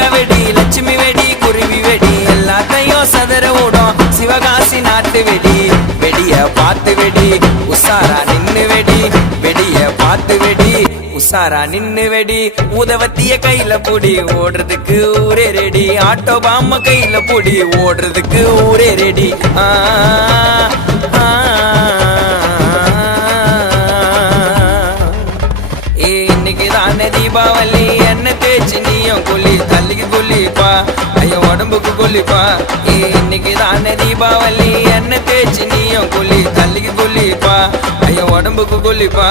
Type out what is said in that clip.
தங்க வெடி லட்சுமி வெடி குருவி வெடி எல்லாத்தையும் சதற ஓடும் சிவகாசி நாட்டு வெடி வெடிய பார்த்து வெடி உசாரா நின்னு வெடி வெடிய பார்த்து வெடி உசாரா நின்னு வெடி உதவத்திய கையில புடி ஓடுறதுக்கு ஊரே ரெடி ஆட்டோ பாம்ம கையில புடி ஓடுறதுக்கு ஊரே ரெடி இன்னைக்குதானே தீபாவளி என்ன தேய்ச்சி நீயும் கொல்லி தள்ளிக்கு கொல்லிப்பா ஐயோ உடம்புக்கு கொல்லிப்பா இன்னைக்குதானே தீபாவளி என்ன தேய்ச்சி நீயும் கொல்லி தள்ளிக்கு கொல்லிப்பா ஐயோ உடம்புக்கு கொல்லிப்பா